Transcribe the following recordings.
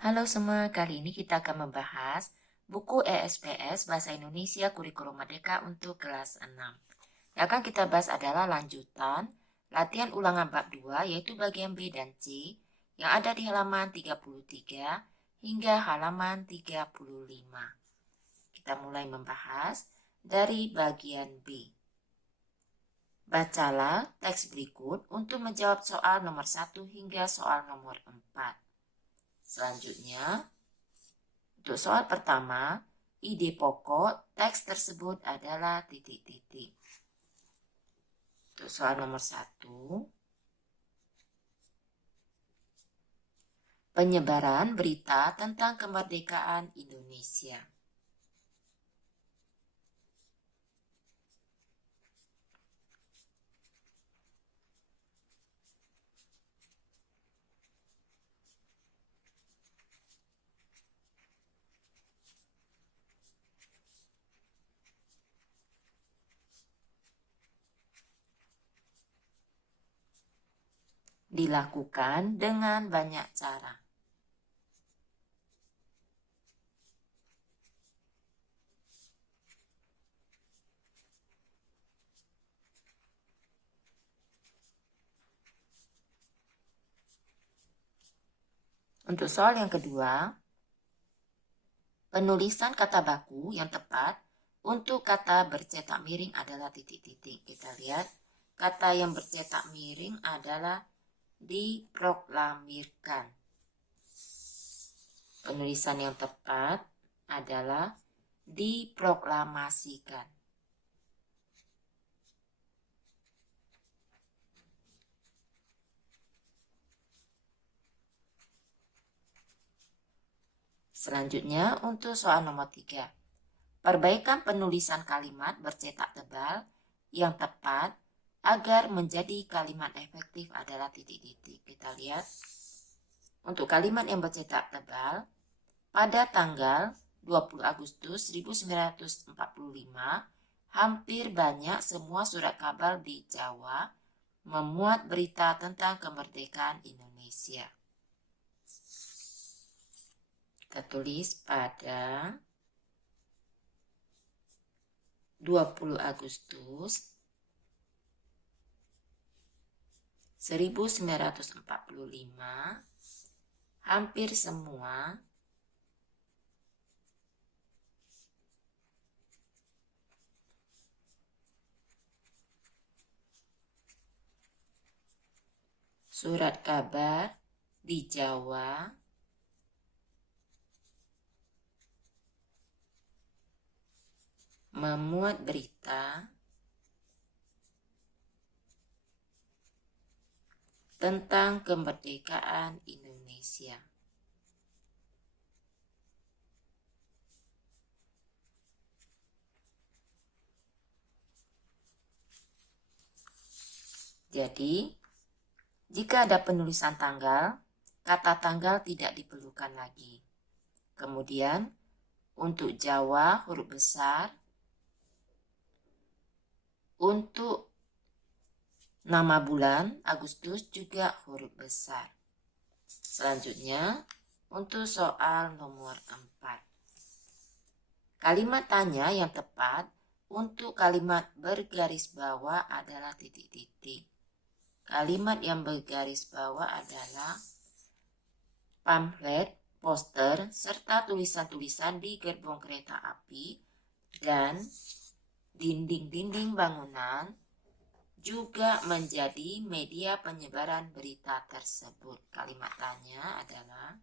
Halo semua, kali ini kita akan membahas buku ESPS Bahasa Indonesia Kurikulum Merdeka untuk kelas 6. Yang akan kita bahas adalah lanjutan latihan ulangan bab 2 yaitu bagian B dan C yang ada di halaman 33 hingga halaman 35. Kita mulai membahas dari bagian B. Bacalah teks berikut untuk menjawab soal nomor 1 hingga soal nomor 4. Selanjutnya, untuk soal pertama, ide pokok teks tersebut adalah titik-titik. Untuk soal nomor 1, penyebaran berita tentang kemerdekaan Indonesia. Dilakukan dengan banyak cara. Untuk soal yang kedua, penulisan kata baku yang tepat untuk kata bercetak miring adalah titik-titik. Kita lihat, kata yang bercetak miring adalah diproklamirkan. Penulisan yang tepat adalah diproklamasikan. Selanjutnya untuk soal nomor 3. Perbaikan penulisan kalimat bercetak tebal yang tepat agar menjadi kalimat efektif adalah titik-titik. Kita lihat, untuk kalimat yang bercetak tebal, pada tanggal 20 Agustus 1945, hampir banyak semua surat kabar di Jawa memuat berita tentang kemerdekaan Indonesia. Kita tulis pada 20 Agustus 1945, hampir semua surat kabar di Jawa memuat berita tentang kemerdekaan Indonesia. Jadi, jika ada penulisan tanggal, kata tanggal tidak diperlukan lagi. Kemudian, untuk Jawa huruf besar, untuk nama bulan Agustus juga huruf besar. Selanjutnya, untuk soal nomor 4. Kalimat tanya yang tepat untuk kalimat bergaris bawah adalah titik-titik. Kalimat yang bergaris bawah adalah pamflet, poster, serta tulisan-tulisan di gerbong kereta api dan dinding-dinding bangunan juga menjadi media penyebaran berita tersebut. Kalimat tanya adalah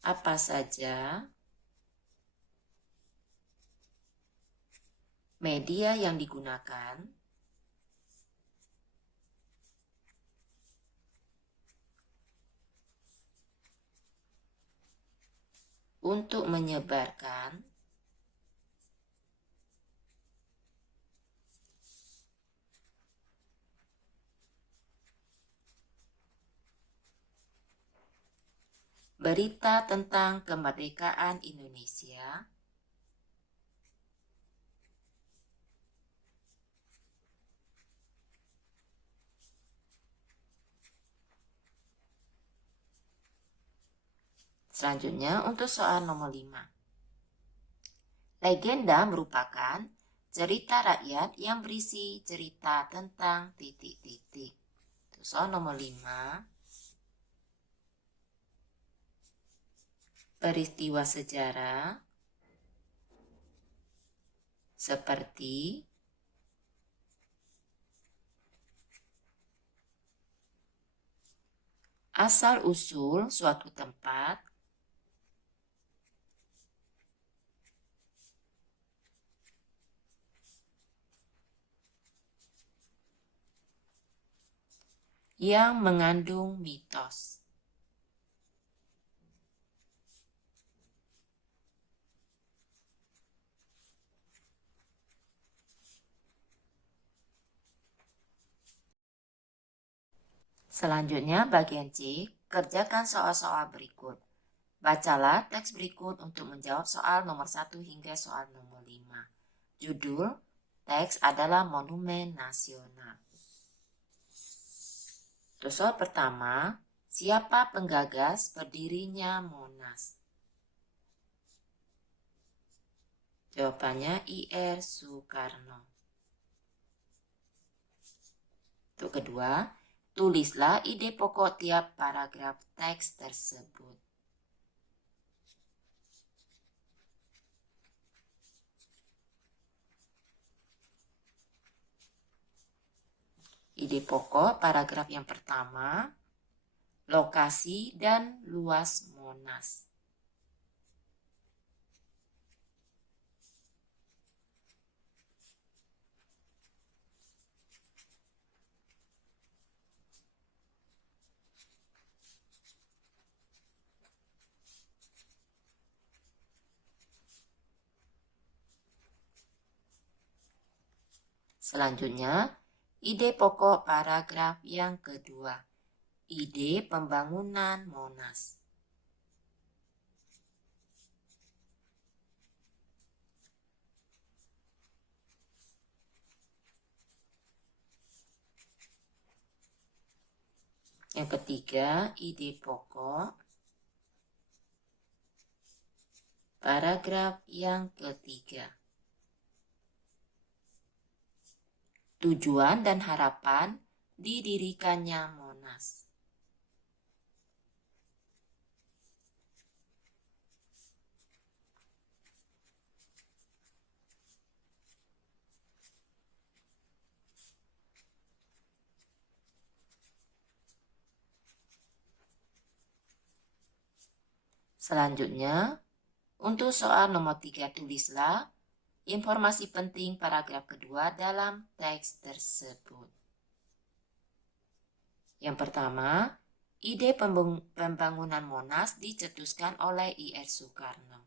apa saja media yang digunakan untuk menyebarkan berita tentang kemerdekaan Indonesia Selanjutnya untuk soal nomor 5. Legenda merupakan cerita rakyat yang berisi cerita tentang titik-titik. Soal nomor 5. Peristiwa sejarah seperti asal-usul suatu tempat, yang mengandung mitos. Selanjutnya bagian C, kerjakan soal-soal berikut. Bacalah teks berikut untuk menjawab soal nomor 1 hingga soal nomor 5. Judul teks adalah Monumen Nasional. Untuk soal pertama, siapa penggagas berdirinya Monas? Jawabannya I.R. Soekarno. Untuk kedua, tulislah ide pokok tiap paragraf teks tersebut. Ide pokok paragraf yang pertama, lokasi dan luas Monas. Selanjutnya, ide pokok paragraf yang kedua, ide pembangunan Monas. Yang ketiga, ide pokok paragraf yang ketiga, tujuan dan harapan didirikannya Monas. Selanjutnya, untuk soal nomor 3 tulislah informasi penting paragraf kedua dalam teks tersebut. Yang pertama, ide pembangunan Monas dicetuskan oleh I.R. Soekarno.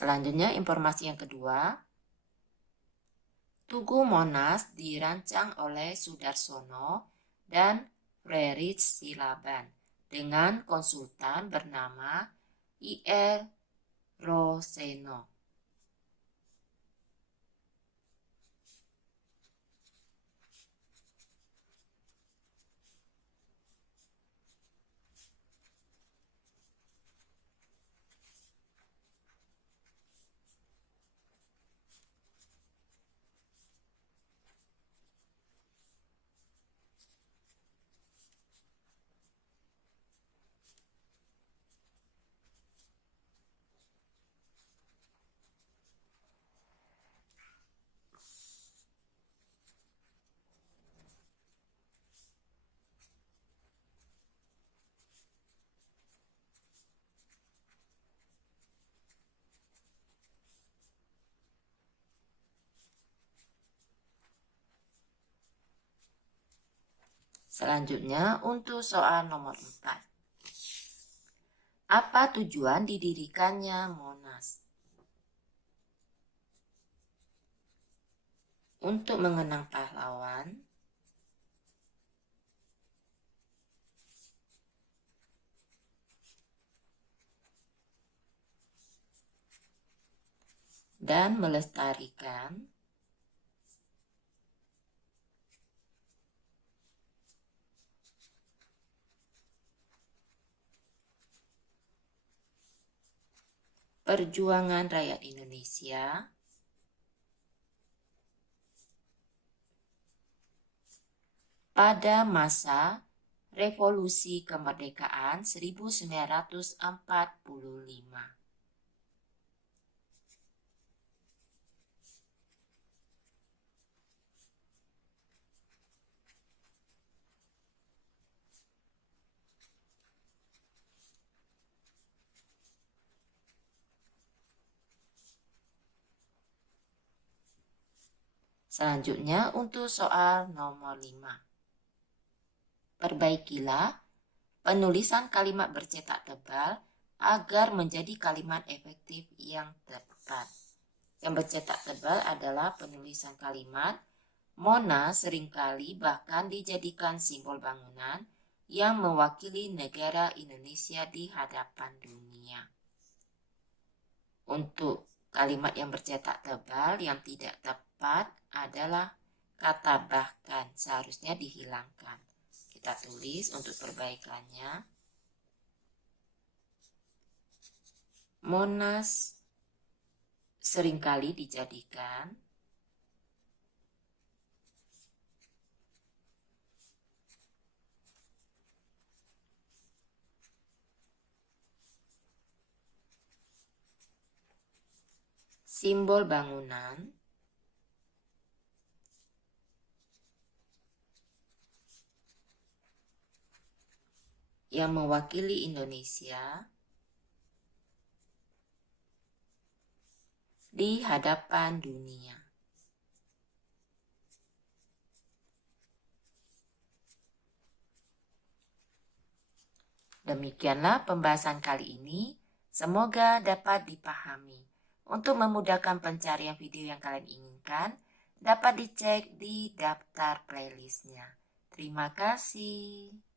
Selanjutnya, informasi yang kedua, Tugu Monas dirancang oleh Sudarsono dan Friedrich Silaban dengan konsultan bernama I.R. Roseno. Selanjutnya untuk soal nomor 4. Apa tujuan didirikannya Monas? Untuk mengenang pahlawan, dan melestarikan perjuangan rakyat Indonesia pada masa Revolusi Kemerdekaan 1945. Selanjutnya untuk soal nomor 5. Perbaikilah penulisan kalimat bercetak tebal agar menjadi kalimat efektif yang tepat. Yang bercetak tebal adalah penulisan kalimat. Monas seringkali bahkan dijadikan simbol bangunan yang mewakili negara Indonesia di hadapan dunia. Untuk kalimat yang bercetak tebal yang tidak tepat adalah kata bahkan, seharusnya dihilangkan. Kita tulis untuk perbaikannya. Monas seringkali dijadikan simbol bangunan yang mewakili Indonesia di hadapan dunia. Demikianlah pembahasan kali ini. Semoga dapat dipahami. Untuk memudahkan pencarian video yang kalian inginkan, dapat dicek di daftar playlistnya. Terima kasih.